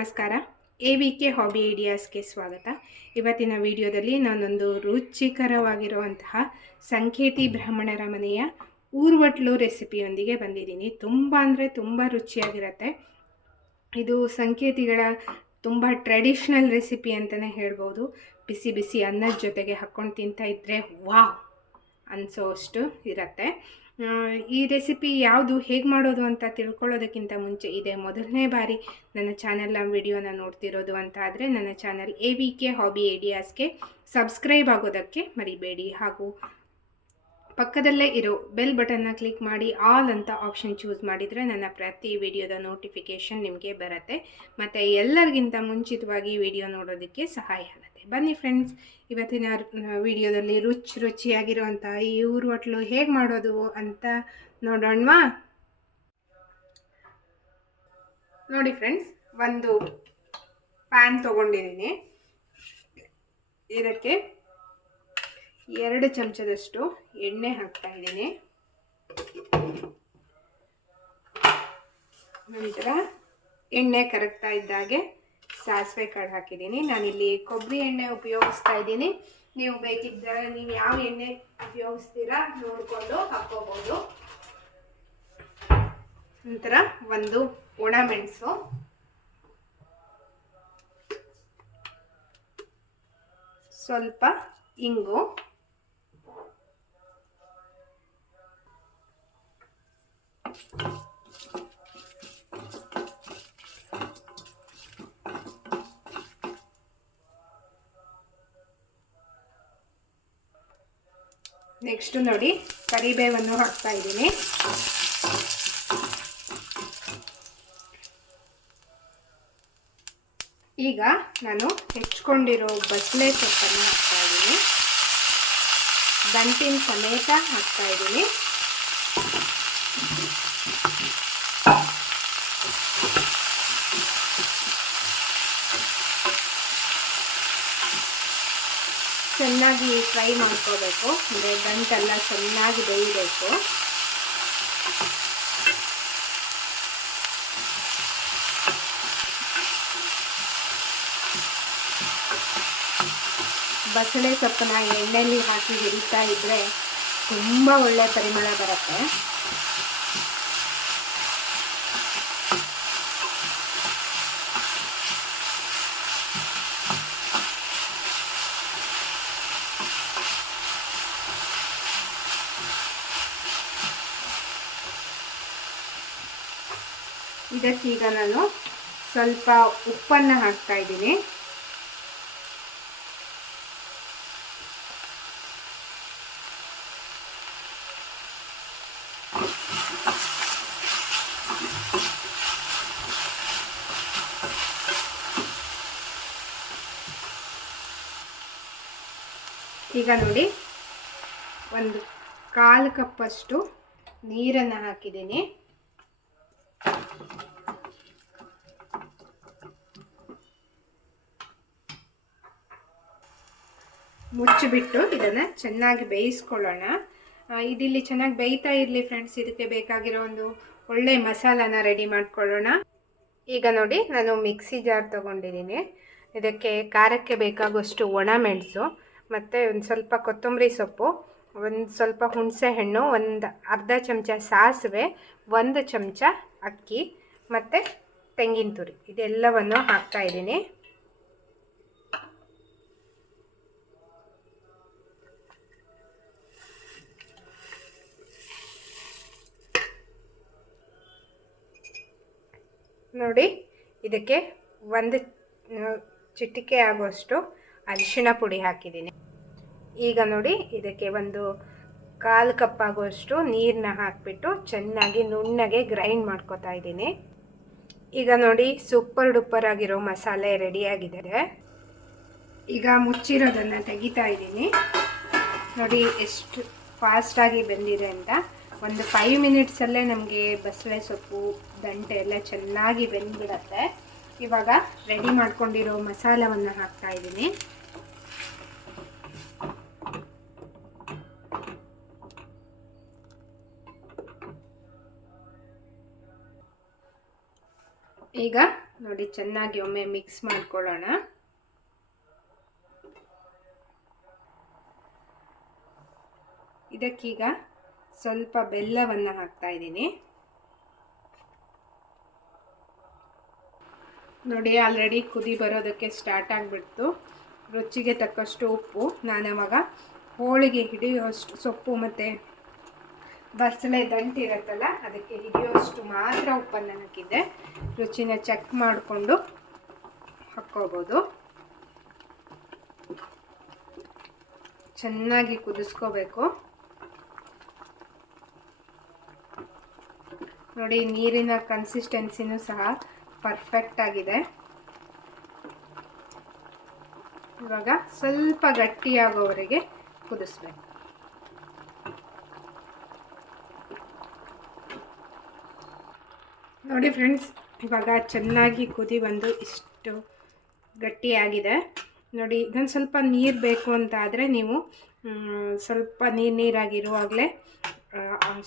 ನಮಸ್ಕಾರ. A V K hobby ಐಡಿಯಾಸ್ಗೆ ಸ್ವಾಗತ. ಇವತ್ತಿನ ವಿಡಿಯೋದಲ್ಲಿ ನಾನೊಂದು ರುಚಿಕರವಾಗಿರುವಂತಹ ಸಂಕೇತಿ ಬ್ರಾಹ್ಮಣರ ಮನೆಯ ಊರ್ವಟ್ಲು ರೆಸಿಪಿಯೊಂದಿಗೆ ಬಂದಿದ್ದೀನಿ. ತುಂಬ ಅಂದರೆ ತುಂಬ ರುಚಿಯಾಗಿರುತ್ತೆ. ಇದು ಸಂಕೇತಿಗಳ ತುಂಬ ಟ್ರೆಡಿಷ್ನಲ್ ರೆಸಿಪಿ ಅಂತಲೇ ಹೇಳ್ಬೋದು. ಬಿಸಿ ಬಿಸಿ ಅನ್ನದ ಜೊತೆಗೆ ಹಾಕ್ಕೊಂಡು ತಿಂತಾ ಇದ್ದರೆ ವಾವ್! ಅನಿಸೋ ಅಷ್ಟು ಇರುತ್ತೆ. ಈ ರೆಸಿಪಿ ಯಾವುದು ಹೇಗೆ ಮಾಡೋದು ಅಂತ ತಿಳ್ಕೊಳ್ಳೋದಕ್ಕಿಂತ ಮುಂಚೆ ಇದೆ. ಮೊದಲನೇ ಬಾರಿ ನನ್ನ ಚಾನಲ್ನ ವಿಡಿಯೋನ ನೋಡ್ತಿರೋದು ಅಂತ ಆದರೆ ನನ್ನ channel A V K hobby ಐಡಿಯಾಸ್ಗೆ subscribe ಆಗೋದಕ್ಕೆ ಮರಿಬೇಡಿ. ಹಾಗೂ ಪಕ್ಕದಲ್ಲೇ ಇರೋ ಬೆಲ್ ಬಟನ್ನ ಕ್ಲಿಕ್ ಮಾಡಿ ಆಲ್ ಅಂತ ಆಪ್ಷನ್ ಚೂಸ್ ಮಾಡಿದರೆ ನನ್ನ ಪ್ರತಿ ವಿಡಿಯೋದ ನೋಟಿಫಿಕೇಷನ್ ನಿಮಗೆ ಬರುತ್ತೆ. ಮತ್ತು ಎಲ್ಲರಿಗಿಂತ ಮುಂಚಿತವಾಗಿ ವಿಡಿಯೋ ನೋಡೋದಕ್ಕೆ ಸಹಾಯ ಆಗುತ್ತೆ. ಬನ್ನಿ ಫ್ರೆಂಡ್ಸ್, ಇವತ್ತಿನ ವಿಡಿಯೋದಲ್ಲಿ ರುಚಿ ರುಚಿಯಾಗಿರುವಂಥ ಈ ಊರು ಹೋಟ್ಲು ಹೇಗೆ ಮಾಡೋದು ಅಂತ ನೋಡೋಣವಾ? ನೋಡಿ ಫ್ರೆಂಡ್ಸ್, ಒಂದು ಪ್ಯಾನ್ ತೊಗೊಂಡಿದ್ದೀನಿ. ಇದಕ್ಕೆ ಎರಡು ಚಮಚದಷ್ಟು ಎಣ್ಣೆ ಹಾಕ್ತಾ ಇದ್ದೀನಿ. ನಂತರ ಎಣ್ಣೆ ಕರಗ್ತಾ ಇದ್ದಾಗೆ ಸಾಸಿವೆ ಕಾಳು ಹಾಕಿದ್ದೀನಿ. ನಾನಿಲ್ಲಿ ಕೊಬ್ಬರಿ ಎಣ್ಣೆ ಉಪಯೋಗಿಸ್ತಾ ಇದ್ದೀನಿ. ನೀವು ಬೇಕಿದ್ದರೆ ನೀವು ಯಾವ ಎಣ್ಣೆ ಉಪಯೋಗಿಸ್ತೀರಾ ನೋಡಿಕೊಂಡು ಹಾಕ್ಕೋಬೋದು ನಂತರ ಒಂದು ಒಣಮೆಣಸು ಸ್ವಲ್ಪ ಇಂಗು. ನೆಕ್ಸ್ಟ್ ನೋಡಿ, ಕರಿಬೇವನ್ನು ಹಾಕ್ತಾ ಇದ್ದೀನಿ. ಈಗ ನಾನು ಹೆಚ್ಕೊಂಡಿರೋ ಬಸಳೆ ಸೊಪ್ಪನ್ನು ಹಾಕ್ತಾ ಇದ್ದೀನಿ. ದಂಟಿನ ಸಮೇತ ಹಾಕ್ತಾ ಇದ್ದೀನಿ. ಚೆನ್ನಾಗಿ ಫ್ರೈ ಮಾಡ್ಕೋಬೇಕು. ಅಂದರೆ ಗಂಟೆಲ್ಲ ಚೆನ್ನಾಗಿ ಬೇಯಬೇಕು. ಬಸಳೆ ಸೊಪ್ಪನ್ನ ಎಣ್ಣೆಯಲ್ಲಿ ಹಾಕಿ ಹಿಡಿತಾ ಇದ್ದರೆ ತುಂಬ ಒಳ್ಳೆ ಪರಿಮಳ ಬರುತ್ತೆ. ಇದಕ್ಕೀಗ ನಾನು ಸ್ವಲ್ಪ ಉಪ್ಪನ್ನು ಹಾಕ್ತಾ ಇದ್ದೀನಿ. ಈಗ ನೋಡಿ ಒಂದು ಕಾಲು ಕಪ್ಪಷ್ಟು ನೀರನ್ನು ಹಾಕಿದ್ದೀನಿ. ಮುಚ್ಚಿಬಿಟ್ಟು ಇದನ್ನು ಚೆನ್ನಾಗಿ ಬೇಯಿಸ್ಕೊಳ್ಳೋಣ. ಇದಿಲ್ಲಿ ಚೆನ್ನಾಗಿ ಬೇಯ್ತಾ ಇರಲಿ ಫ್ರೆಂಡ್ಸ್ ಇದಕ್ಕೆ ಬೇಕಾಗಿರೋ ಒಂದು ಒಳ್ಳೆ ಮಸಾಲಾನ ರೆಡಿ ಮಾಡ್ಕೊಳ್ಳೋಣ. ಈಗ ನೋಡಿ, ನಾನು ಮಿಕ್ಸಿ ಜಾರ್ ತೊಗೊಂಡಿದ್ದೀನಿ. ಇದಕ್ಕೆ ಖಾರಕ್ಕೆ ಬೇಕಾಗುವಷ್ಟು ಒಣ ಮೆಣಸು, ಮತ್ತು ಒಂದು ಸ್ವಲ್ಪ ಕೊತ್ತಂಬರಿ ಸೊಪ್ಪು, ಒಂದು ಸ್ವಲ್ಪ ಹುಣಸೆ ಹಣ್ಣು, ಒಂದು ಅರ್ಧ ಚಮಚ ಸಾಸಿವೆ, ಒಂದು ಚಮಚ ಅಕ್ಕಿ, ಮತ್ತು ತೆಂಗಿನ ತುರಿ. ಇದೆಲ್ಲವನ್ನು ಹಾಕ್ತಾ ನೋಡಿ, ಇದಕ್ಕೆ ಒಂದು ಚಿಟಿಕೆ ಆಗುವಷ್ಟು ಅರಿಶಿಣ ಪುಡಿ ಹಾಕಿದ್ದೀನಿ. ಈಗ ನೋಡಿ, ಇದಕ್ಕೆ ಒಂದು ಕಾಲು ಕಪ್ ಆಗುವಷ್ಟು ನೀರನ್ನ ಹಾಕಿಬಿಟ್ಟು ಚೆನ್ನಾಗಿ ನುಣ್ಣಗೆ ಗ್ರೈಂಡ್ ಮಾಡ್ಕೋತಾ ಇದ್ದೀನಿ. ಈಗ ನೋಡಿ, ಸೂಪರ್ ಡೂಪರ್ ಆಗಿರೋ ಮಸಾಲೆ ರೆಡಿಯಾಗಿದೆ ಈಗ ಮುಚ್ಚಿರೋದನ್ನು ತೆಗಿತಾ ಇದ್ದೀನಿ. ನೋಡಿ, ಎಷ್ಟು ಫಾಸ್ಟಾಗಿ ಬೆಂದಿದೆ ಅಂತ. ಒಂದು ಫೈವ್ ಮಿನಿಟ್ಸಲ್ಲೇ ನಮಗೆ ಬಸಳೆ ಸೊಪ್ಪು, ದಂಟೆ ಎಲ್ಲ ಚೆನ್ನಾಗಿ ಬೆಂದ್ಬಿಡತ್ತೆ. ಇವಾಗ ರೆಡಿ ಮಾಡ್ಕೊಂಡಿರೋ ಮಸಾಲವನ್ನು ಹಾಕ್ತಾ ಇದ್ದೀನಿ. ಈಗ ನೋಡಿ ಚೆನ್ನಾಗಿ ಒಮ್ಮೆ ಮಿಕ್ಸ್ ಮಾಡ್ಕೊಳ್ಳೋಣ. ಇದಕ್ಕೀಗ ಸ್ವಲ್ಪ ಬೆಲ್ಲವನ್ನು ಹಾಕ್ತಾ ಇದ್ದೀನಿ. ನೋಡಿ ಆಲ್ರೆಡಿ ಕುದಿ ಬರೋದಕ್ಕೆ ಸ್ಟಾರ್ಟ್ ಆಗಿಬಿಡ್ತು. ರುಚಿಗೆ ತಕ್ಕಷ್ಟು ಉಪ್ಪು. ನಾನು ಅವಾಗ ಹೋಳಿಗೆ ಹಿಡಿಯುವಷ್ಟು ಸೊಪ್ಪು ಮತ್ತು ಬಸಳೆ ದಂಟಿರುತ್ತಲ್ಲ ಅದಕ್ಕೆ ಹಿಡಿಯುವಷ್ಟು ಮಾತ್ರ ಉಪ್ಪನ್ನು ಹಾಕಿದ್ದೆ. ರುಚಿನ ಚೆಕ್ ಮಾಡಿಕೊಂಡು ಹಾಕ್ಕೋಬೋದು. ಚೆನ್ನಾಗಿ ಕುದಿಸ್ಕೋಬೇಕು. ನೋಡಿ, ನೀರಿನ ಕನ್ಸಿಸ್ಟೆನ್ಸಿನೂ ಸಹ ಪರ್ಫೆಕ್ಟ್ ಆಗಿದೆ. ಇವಾಗ ಸ್ವಲ್ಪ ಗಟ್ಟಿಯಾಗೋವರೆಗೆ ಕುದಿಸ್ಬೇಕು. ನೋಡಿ ಫ್ರೆಂಡ್ಸ್ ಇವಾಗ ಚೆನ್ನಾಗಿ ಕುದಿ ಬಂದು ಇಷ್ಟು ಗಟ್ಟಿಯಾಗಿದೆ. ನೋಡಿ ಇದೊಂದು ಸ್ವಲ್ಪ ನೀರು ಬೇಕು ಅಂತ ಆದರೆ ನೀವು ಸ್ವಲ್ಪ ನೀರು ನೀರಾಗಿರುವಾಗಲೇ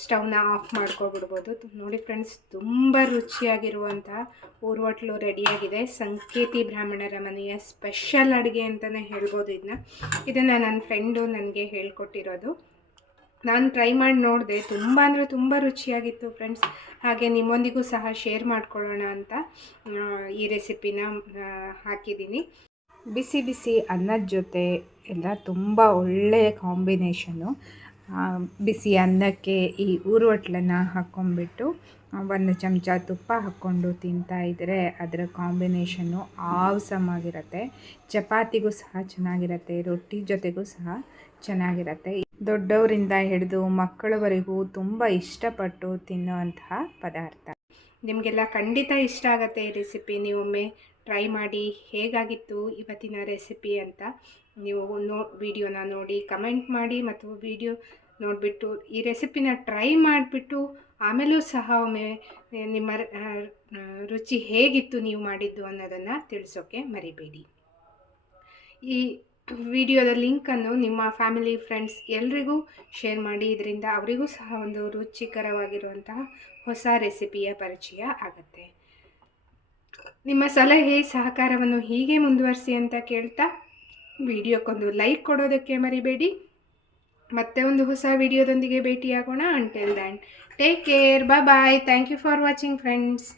ಸ್ಟವ್ನ ಆಫ್ ಮಾಡ್ಕೊಬಿಡ್ಬೋದು. ನೋಡಿ ಫ್ರೆಂಡ್ಸ್, ತುಂಬ ರುಚಿಯಾಗಿರುವಂತಹ ಊರ್ವಟ್ಲು ರೆಡಿಯಾಗಿದೆ. ಸಂಕೇತಿ ಬ್ರಾಹ್ಮಣರ ಮನೆಯ ಸ್ಪೆಷಲ್ ಅಡುಗೆ ಅಂತಲೇ ಹೇಳ್ಬೋದು ಇದನ್ನ ಇದನ್ನು ನನ್ನ ಫ್ರೆಂಡು ನನಗೆ ಹೇಳ್ಕೊಟ್ಟಿರೋದು. ನಾನು ಟ್ರೈ ಮಾಡಿ ನೋಡಿದೆ. ತುಂಬ ಅಂದರೆ ತುಂಬ ರುಚಿಯಾಗಿತ್ತು ಫ್ರೆಂಡ್ಸ್. ಹಾಗೆ ನಿಮ್ಮೊಂದಿಗೂ ಸಹ ಶೇರ್ ಮಾಡ್ಕೊಳ್ಳೋಣ ಅಂತ ಈ ರೆಸಿಪಿನ ಹಾಕಿದ್ದೀನಿ. ಬಿಸಿ ಬಿಸಿ ಅನ್ನದ ಜೊತೆ ಎಲ್ಲ ತುಂಬ ಒಳ್ಳೆಯ ಕಾಂಬಿನೇಷನು ಬಿಸಿ ಅನ್ನಕ್ಕೆ ಈ ಊರುವಟ್ಲನ್ನು ಹಾಕ್ಕೊಂಡ್ಬಿಟ್ಟು ಒಂದು ಚಮಚ ತುಪ್ಪ ಹಾಕ್ಕೊಂಡು ತಿಂತಾ ಇದ್ದರೆ ಅದರ ಕಾಂಬಿನೇಷನ್ನು ಆವಸಮಾಗಿರುತ್ತೆ. ಚಪಾತಿಗೂ ಸಹ ಚೆನ್ನಾಗಿರುತ್ತೆ, ರೊಟ್ಟಿ ಜೊತೆಗೂ ಸಹ ಚೆನ್ನಾಗಿರುತ್ತೆ. ದೊಡ್ಡವರಿಂದ ಹಿಡಿದು ಮಕ್ಕಳವರೆಗೂ ತುಂಬ ಇಷ್ಟಪಟ್ಟು ತಿನ್ನುವಂತಹ ಪದಾರ್ಥ. ನಿಮಗೆಲ್ಲ ಖಂಡಿತ ಇಷ್ಟ ಆಗುತ್ತೆ ಈ ರೆಸಿಪಿ. ನೀವೊಮ್ಮೆ ಟ್ರೈ ಮಾಡಿ ಹೇಗಾಗಿತ್ತು ಇವತ್ತಿನ ರೆಸಿಪಿ ಅಂತ ನೀವು ನೋ, ವಿಡಿಯೋನ ನೋಡಿ ಕಮೆಂಟ್ ಮಾಡಿ ಮತ್ತು ವಿಡಿಯೋ ನೋಡಿಬಿಟ್ಟು ಈ ರೆಸಿಪಿನ ಟ್ರೈ ಮಾಡಿಬಿಟ್ಟು ಆಮೇಲೂ ಸಹ ಒಮ್ಮೆ ನಿಮ್ಮ ರುಚಿ ಹೇಗಿತ್ತು ನೀವು ಮಾಡಿದ್ದು ಅನ್ನೋದನ್ನು ತಿಳಿಸೋಕ್ಕೆ ಮರಿಬೇಡಿ. ಈ ವಿಡಿಯೋದ ಲಿಂಕನ್ನು ನಿಮ್ಮ ಫ್ಯಾಮಿಲಿ, ಫ್ರೆಂಡ್ಸ್ ಎಲ್ರಿಗೂ ಶೇರ್ ಮಾಡಿ. ಇದರಿಂದ ಅವರಿಗೂ ಸಹ ಒಂದು ರುಚಿಕರವಾಗಿರುವಂತಹ ಹೊಸ ರೆಸಿಪಿಯ ಪರಿಚಯ ಆಗುತ್ತೆ. ನಿಮ್ಮ ಸಲಹೆ, ಸಹಕಾರವನ್ನು ಹೀಗೆ ಮುಂದುವರಿಸಿ ಅಂತ ಕೇಳ್ತಾ, ವಿಡಿಯೋಕ್ಕೊಂದು ಲೈಕ್ ಕೊಡೋದಕ್ಕೆ ಮರಿಬೇಡಿ. ಮತ್ತೆ ಒಂದು ಹೊಸ ವಿಡಿಯೋದೊಂದಿಗೆ ಭೇಟಿಯಾಗೋಣ. Until then take care bye thank you for watching friends